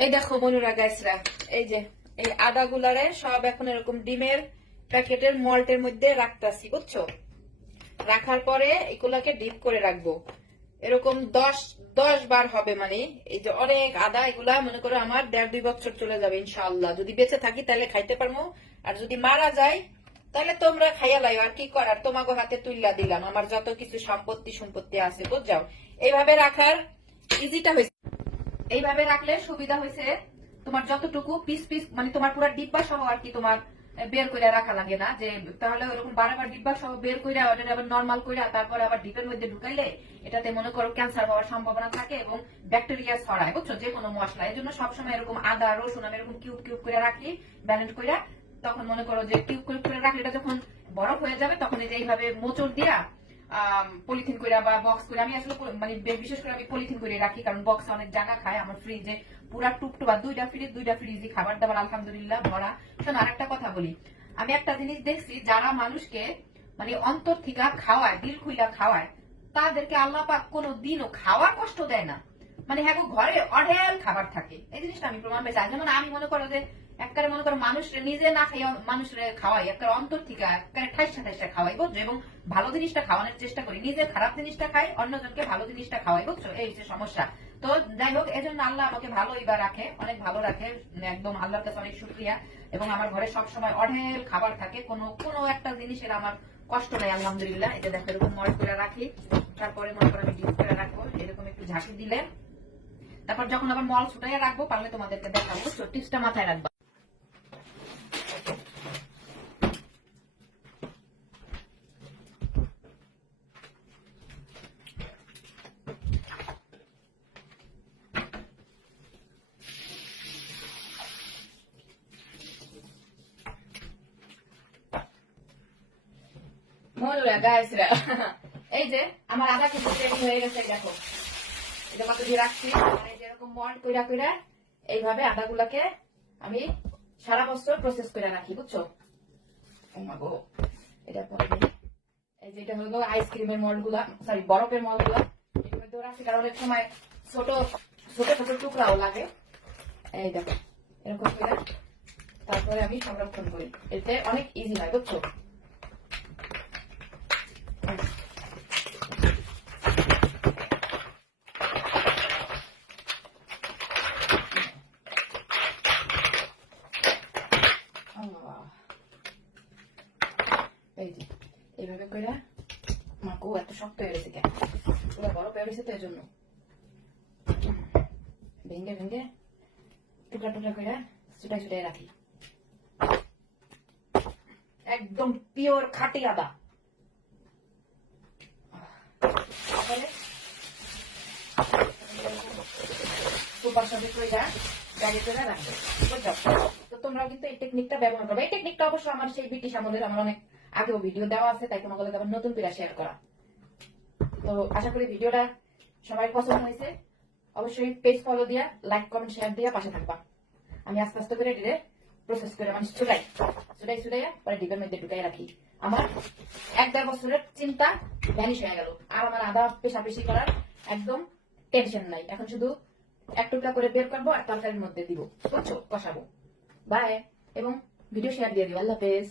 এই দেখো মনুরা গাইসরা, এই যে এই আদা গুলারে সব এখন এরকম ডিমের প্যাকেটের মল্টের মধ্যে রাখতেছি, বুঝছো? রাখার পরে এগুলাকে ডিপ করে রাখবো এরকম 10 বার হবে। মানে এই যে অনেক আদা, এগুলা মনে করো আমার 1.5-2 বছর চলে যাবে ইনশাআল্লাহ। যদি বেঁচে থাকি তাহলে খাইতে পারবো, আর যদি মারা যায় তাহলে তোমরা খাইয়া লাই। আর কি করার, তোমাকে হাতে তুইলা দিলাম আমার যত কিছু সম্পত্তি আছে, বুঝছাও? এইভাবে রাখার ইজিটা হয়েছে, এইভাবে রাখলে সুবিধা হয়েছে। তোমার যতটুকু পিস পিস মানে তোমার পুরো ডিব্বা সহ আর কি তোমার বের করে রাখা লাগে না, যে তাহলে ওরকম বারবার ডিব্বা সহ বের করে আবার নর্মাল করে তারপরে আবার ডিপের মধ্যে ঢুকাইলে এটাতে মনে করো ক্যান্সার হওয়ার সম্ভাবনা থাকে এবং ব্যাকটেরিয়া ছড়ায়, বুঝছো? যে কোনো মশলা। এই জন্য সবসময় এরকম আদা রসুন আমি এরকম কিউব কিউব করে রাখি, ব্যালেন্স করে। তখন মনে করো যে কিউব কিউব করে রাখলে এটা যখন বরফ হয়ে যাবে তখন এই যে এইভাবে মোচড় দিয়া পলিথিন করে বা বক্স করে, আমি আসলে মানে বিশেষ করে আমি পলিথিন করে রাখি, কারণ বক্সে অনেক জায়গা খায়। আমার ফ্রিজে পুরা টুকটুবা দুইটা ফ্রিজে খাবার দাবার আলহামদুলিল্লাহ ভরা। শোনো আরেকটা কথা বলি, আমি একটা জিনিস দেখছি, যারা মানুষকে মানে অন্তর থেকে খাওয়ায়, দিল খুইলা খাওয়ায়, তাদেরকে আল্লাহ পাক কোনো দিনও খাওয়ার কষ্ট দেয় না। মানে হ্যাঁ ঘরে অঢেল খাবার থাকে, এই জিনিসটা আমি প্রমাণ পেয়েছি। যেমন আমি মনে করো যে একবারে মনে করো মানুষরে নিজে না খাই, মানুষরে খাওয়াই একবার অন্তর থেকে একবারে ঠাইসা খাওয়াই, বুঝছো? এবং ভালো জিনিসটা খাওয়ানোর চেষ্টা করি, নিজে খারাপ জিনিসটা খাই, অন্যজনকে ভালো জিনিসটা খাওয়াই, বুঝছো? এই হচ্ছে সমস্যা। তো যাই হোক, এজন্য আল্লাহ আমাকে ভালোই বা রাখে, অনেক ভালো রাখে, একদম আল্লাহর কাছে অনেক শুকরিয়া। এবং আমার ঘরে সবসময় অঢেল খাবার থাকে, কোনো কোনো একটা জিনিসের আমার কষ্ট নাই আলহামদুলিল্লাহ। এটা দেখো এরকম মল করে রাখি, তারপরে মনে করো আমি ডিপ করে রাখবো এরকম একটু ঝাঁকি দিলে। তারপর যখন আবার মল ছুটাইয়া রাখবো পারলে তোমাদেরকে দেখাবো, বুঝছো? টিপসটা মাথায় রাখবো। বন্ধুরা গাইসরা, এই যে আমার আদা কিন্তু রেডি হয়ে গেছে, দেখো এটা কত দিয়ে রাখছি। মানে যেরকম মল্ট কইরা কইরা এইভাবে আদাগুলাকে আমি সারা বছর প্রসেস করে রাখি, বুঝছো? এটা এই যে এটা হলো আইসক্রিমের মল্ট গুলা, সরি বরফের মল্ট গুলা এর মধ্যে রাখছি, কারণ অনেক সময় ছোট ছোট ছোট টুকরাও লাগে। এই দেখো এরকম করে তারপরে আমি সংরক্ষণ করি, এতে অনেক ইজি হয়, বুঝছো? এই যে এইভাবে করে মাকু এত শক্ত হয়ে গেছে কেন, পুরো বরফ হয়ে গেছে, তো এই জন্য ভেঙে ভেঙে টুকরা টুকরা করে ছুটাই রাখি। একদম পিওর খাঁটি আদা। সুপার সাথে করে গাড়িতে রাখবে, তো তোমরাও কিন্তু এই টেকনিকটা ব্যবহার করবে। এই টেকনিকটা অবশ্য আমার সেই ব্রিটিশ আমলের, আমার অনেক আগেও ভিডিও দেওয়া আছে, তাই তোমাকে আবার নতুন করে শেয়ার করা। তো আশা করি ভিডিওটা সবাই পছন্দ হয়েছে। অবশ্যই পেজ ফলো দিয়া, লাইক কমেন্ট শেয়ার দিয়া পাশে থাকবা। আমি আস্তে আস্তে করে ডিরে প্রসেস করে মানে চুড়াইয়া পরে ডিবের মধ্যে ঢুকাই রাখি। আমার 1-1.5 বছরের চিন্তা ভ্যানিশ হয়ে গেল। আর আমার আদা পেশাপেশি করার একদম টেনশন নাই। এখন শুধু এক টুকরা করে বের করবো আর তরকারির মধ্যে দিব, বুঝছো? কষাবো। বাই, এবং ভিডিও শেয়ার দিয়ে দিও। আল্লাহ হাফেজ।